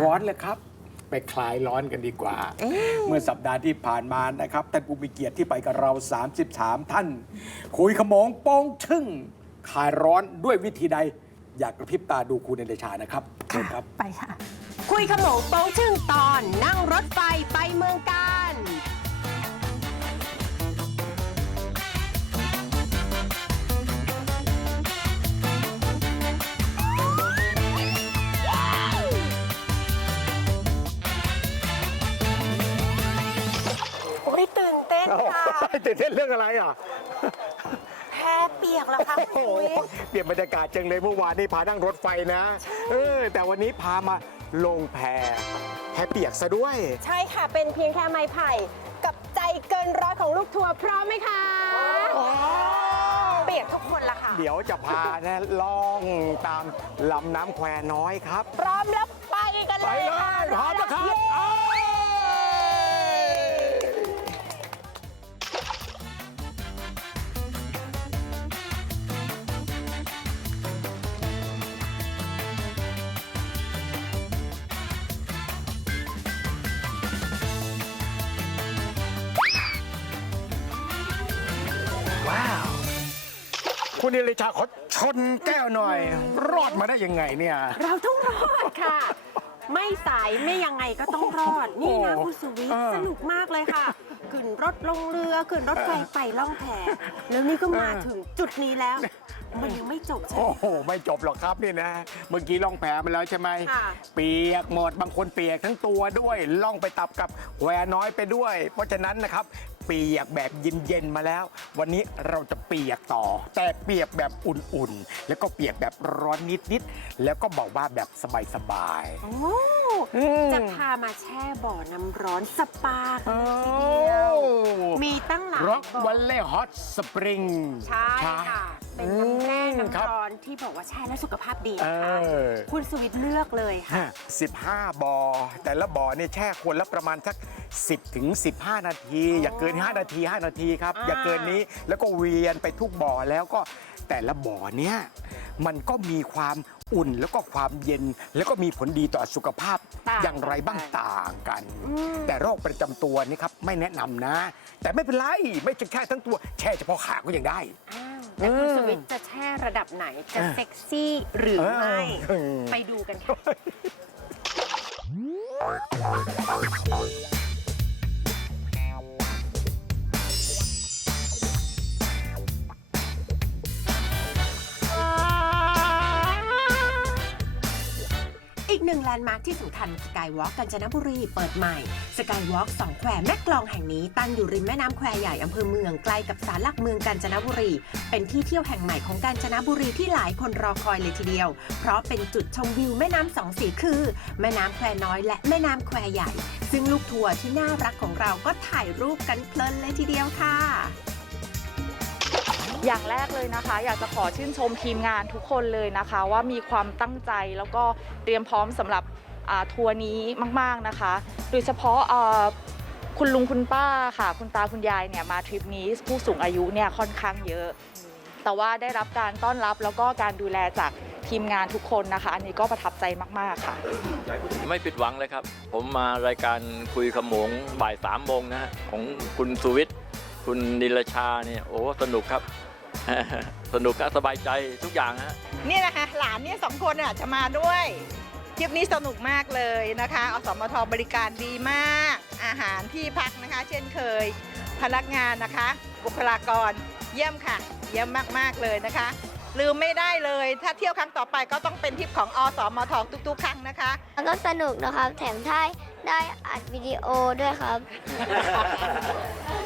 ร้อนเลยครับ ไปคลายร้อนกันดีกว่าเมื่อสัปดาห์ที่ผ่านมานะครับท่านผู้มีเกียรติที่ไปกับเรา 33 ท่าน คุยขโมงโป้งชึ่งคลายร้อนด้วยวิธีใด อยากกระพริบตาดูคุณเดชานะครับเชิญครับ ไปค่ะ คุยขโมงโป้งชึ่งตอนนั่งรถไฟไปเมืองการ ตื่นเต้นเรื่องอะไรอะแพ้เปียกแล้วค่ะโอ้โหคุณวิทย์เปลี่ยนบรรยากาศจังเลยเมื่อวานนี้พานั่งรถไฟนะเออแต่วันนี้พามาลงแพแพเปียกซะด้วย ใช่ค่ะ เป็นเพียงแค่ไม้ไผ่กับใจเกินร้อยของลูกทัวร์พร้อมไหมคะ เปียกทุกคนละค่ะ เดี๋ยวจะพานะล่องตามลำน้ำแควน้อยครับ พร้อมแล้วไปกันไปเลยเลค่ะยพร้อมนะครับเย้ เอ้ย คุณเอลิชาขอชนแก้วหน่อย รอดมาได้ยังไงเนี่ย เราต้องรอดค่ะ ไม่สายไม่ยังไงก็ต้องรอด นี่นะโอ้คุณสุวิทเอย์อสนุกมากเลยค่ะ ขึ้นรถลงเรือขึ้นรถไฟไปล่องแพแล้วนี่ก็มาเออถึงจุดนี้แล้ว มันยังไม่จบใช่ไหม โอ้โห ไม่จบหรอกครับนี่นะ เมื่อกี้ล่องแพมาแล้วใช่ไหม ค่ะ เปียกหมด บางคนเปียกทั้งตัวด้วย ล่องไปตับกับแวน้อยไปด้วย เพราะฉะนั้นนะครับเปียกแบบเย็นๆมาแล้ว วันนี้เราจะเปียกต่อ แต่เปียกแบบอุ่นๆ แล้วก็เปียกแบบร้อนนิดๆ แล้วก็บอกว่าแบบสบายๆ โอ้อืมจะพามาแช่บ่อน้ำร้อนสปากันเลยทีเดียว มีตั้งหลายร็อกบ่อวันเล่ฮอตสปริง ใช่ค่ะ เป็นน้ำแร่อืมครับน้ำร้อนที่บอกว่าแช่แล้วสุขภาพดีเอนะคะอคุณสุวิทย์เลือกเลยค่ะ 15 บ่อ แต่ละบ่อเนี่ยแช่คนละประมาณสัก 10ถึง15 นาที อย่าเกิน 5 นาที 5 นาทีครับอ่าอย่าเกินนี้แล้วก็เวียนไปทุกบ่อแล้วก็แต่ละบ่อเนี่ยมันก็มีความอุ่นแล้วก็ความเย็นแล้วก็มีผลดีต่อสุขภาพอย่างไรบ้างต่างกัน แต่โรคประจำตัวนี่ครับไม่แนะนำนะ แต่ไม่เป็นไรไม่ใช่แค่ทั้งตัวแช่เฉพาะขาก็ยังได้ อ้าวแต่คุณสวิทย์จะแช่ระดับไหน จะเซ็กซี่หรือไม่ เออ ไปดูกันค่ะ กหนึ่งแลนด์มาร์คที่สำคัญสกายวอล์กกาญจนบุรีเปิดใหม่สกายวอล์กสองแควแม่กลองแห่งนี้ตั้งอยู่ริมแม่น้ำแควใหญ่อำเภอเมืองใกล้กับศาลหลักเมืองกาญจนบุรี เป็นที่เที่ยวแห่งใหม่ของกาญจนบุรีที่หลายคนรอคอยเลยทีเดียว เพราะเป็นจุดชมวิวแม่น้ำสองสีคือ แม่น้ำแควน้อยและแม่น้ำแควใหญ่ ซึ่งลูกทัวร์ที่น่ารักของเราก็ถ่ายรูปกันเพลินเลยทีเดียวค่ะ อย่างแรกเลยนะคะ อยากจะขอชื่นชมทีมงานทุกคนเลยนะคะ ว่ามีความตั้งใจแล้วก็เตรียมพร้อมสำหรับทัวร์นี้มาก ๆนะคะ โดยเฉพาะคุณลุงคุณป้าค่ะ คุณตาคุณยายเนี่ยมาทริปนี้ผู้สูงอายุเนี่ยค่อนข้างเยอะ แต่ว่าได้รับการต้อนรับแล้วก็การดูแลจากทีมงานทุกคนนะคะ อันนี้ก็ประทับใจมาก ๆ ค่ะ ไม่ผิดหวังเลยครับ ผมมารายการคุยขมงบ่ายสามโมงนะฮะของคุณสุวิทย์ คุณนิลชาเนี่ยโอ้สนุกครับ สนุกครับสบายใจทุกอย่างฮะเนี่ยนะคะหลานเนี่ยสองคนอะจะมาด้วยทริปนี้สนุกมากเลยนะคะอสมทบริการดีมาก อาหารที่พักนะคะ เช่นเคย พนักงานนะคะ บุคลากรเยี่ยมค่ะ เยี่ยมมากๆเลยนะคะ ลืมไม่ได้เลยถ้าเที่ยวครั้งต่อไปก็ต้องเป็นทริปของอสมททุกๆ ครั้งนะคะแล้วก็สนุกนะครับแถมได้ได้อัดวิดีโอด้วยครับ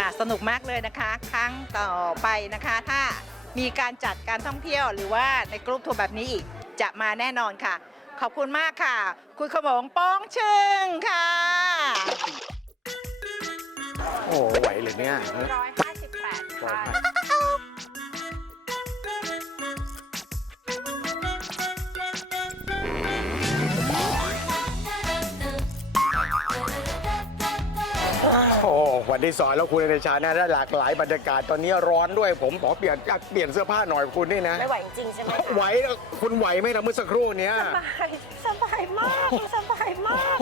อะสนุกมากเลยนะคะ ครั้งต่อไปนะคะ ถ้ามีการจัดการท่องเที่ยวหรือว่าในกรุ๊ปทัวร์แบบนี้อีกจะมาแน่นอนค่ะ ขอบคุณมากค่ะ คุณขโมงโป้องชึงค่ะ โอ้ไหวเลยเนี่ย158ค่ะโอ้ไหว วันที่สองแล้วคุณในชานะได้หลากหลายบรรยากาศตอนนี้ร้อนด้วยผมขอเปลี่ยนอยากเปลี่ยนเสื้อผ้าหน่อยคุณนี่นะไม่ไหวจริงๆใช่ไหมคะไหวคุณไหวไหมล่ะเมื่อสักครู่เนี้ยสบายสบายมากสบายมาก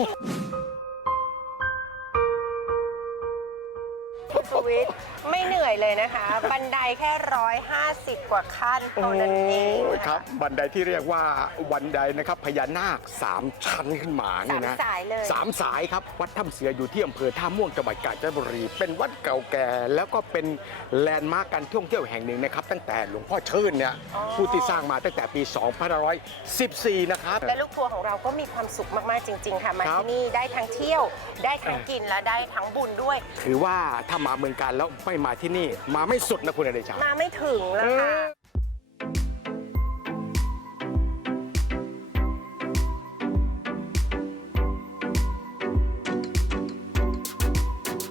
เหนื่อยเลยนะคะ บันไดแค่ร้อยห้าสิบกว่าขั้นเท่านั้นเองโอ้นะะครับบันไดที่เรียกว่าบันไดนะครับพญานาคสามชั้นขึ้นมานี่นะสามสายเลย สามสายครับ วัดถ้ำเสืออยู่ที่อำเภอท่าม่วงจังหวัดกาญจนบุรี เป็นวัดเก่าแก่ แล้วก็เป็นแลนด์มาร์กการท่องเที่ยวแห่งหนึ่งนะครับ ตั้งแต่หลวงพ่อเชิญเนี่ยผู้ที่สร้างมาตั้งแต่ปี 2514 นะครับ และลูกทัวร์ของเราก็มีความสุขมาก ๆ จริง ๆ ค่ะ มาครับ ที่นี่ได้ทั้งเที่ยว ได้ทั้งกินและได้ทั้งบุญด้วย ถือว่าถ้ามาเมืองการแล้วไม่มาที่นี่มาไม่สุดนะคุณอเดชา มาไม่ถึงแล้วค่ะ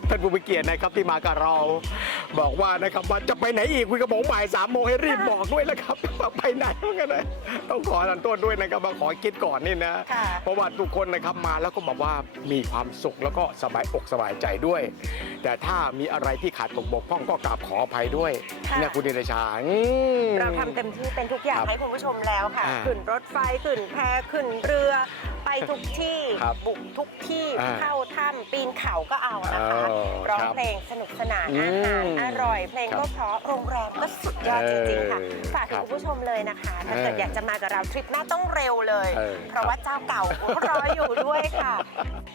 ท่านผู้มีเกียรตินะครับที่มากับเรา บอกว่านะครับว่าจะไปไหนอีกคุยกับผมบ่ายสามโมงให้รีบบอกด้วยนะครับว่าไปไหนเหมือนกันนะต้องขอทันต้นด้วยนะครับมาขอคิดก่อนนี่นะ ค่ะ เพราะว่าทุกคนนะครับมาแล้วก็บอกว่ามีความสุขแล้วก็สบายอกสบายใจด้วย แต่ถ้ามีอะไรที่ขาดตกบกพร่องก็กราบขออภัยด้วยค่ะ เนี่ยคุณเดชาอืม เราทำเต็มที่เป็นทุกอย่างครับให้คุณผู้ชมแล้วค่ะ อ่าขึ้นรถไฟขึ้นแพขึ้นเรือไป ทุกที่ครับบุกทุกที่อ่าเข้าถ้ำปีนเขาก็เอานะคะเออร้องครับเพลงสนุกสนานอืมอาหารอร่อย เพลงครับก็เพราะโรงแรมก็สุดยอดจริงๆค่ะเออฝากถึครังบคุณผู้ชมเลยนะคะถ้าเกิดเออออยากจะมากับเราทริปหน้าต้องเร็วเลย เออ เพราะว่าเจ้าเก่าก็รออยู่ด้วยค่ะ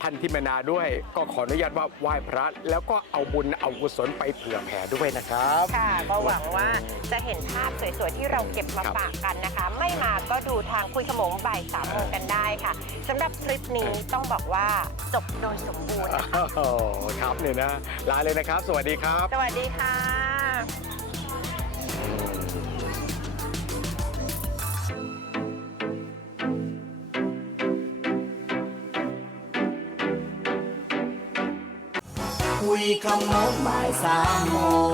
ท่านที่มานาด้วยก็ขออนุญาตว่าไหว้พระ แล้วก็เอาบุญเอากุศลไปเผื่อแผ่ด้วยนะครับ ค่ะก็หวังว่าจะเห็นภาพสวยๆ ที่เราเก็บมาครับฝากกันนะคะ ไม่มาก็ดูทางคุยขโมงบ่ายสามโมงกันได้ค่ะสำหรับทริปนี้ต้องบอกว่าจบโดยสมบูรณ์นะคะโอ้โหครับเนี่ยนะลาเลยนะครับ สวัสดีครับ สวัสดีค่ะ คุยขโมงบ่ายสามโมง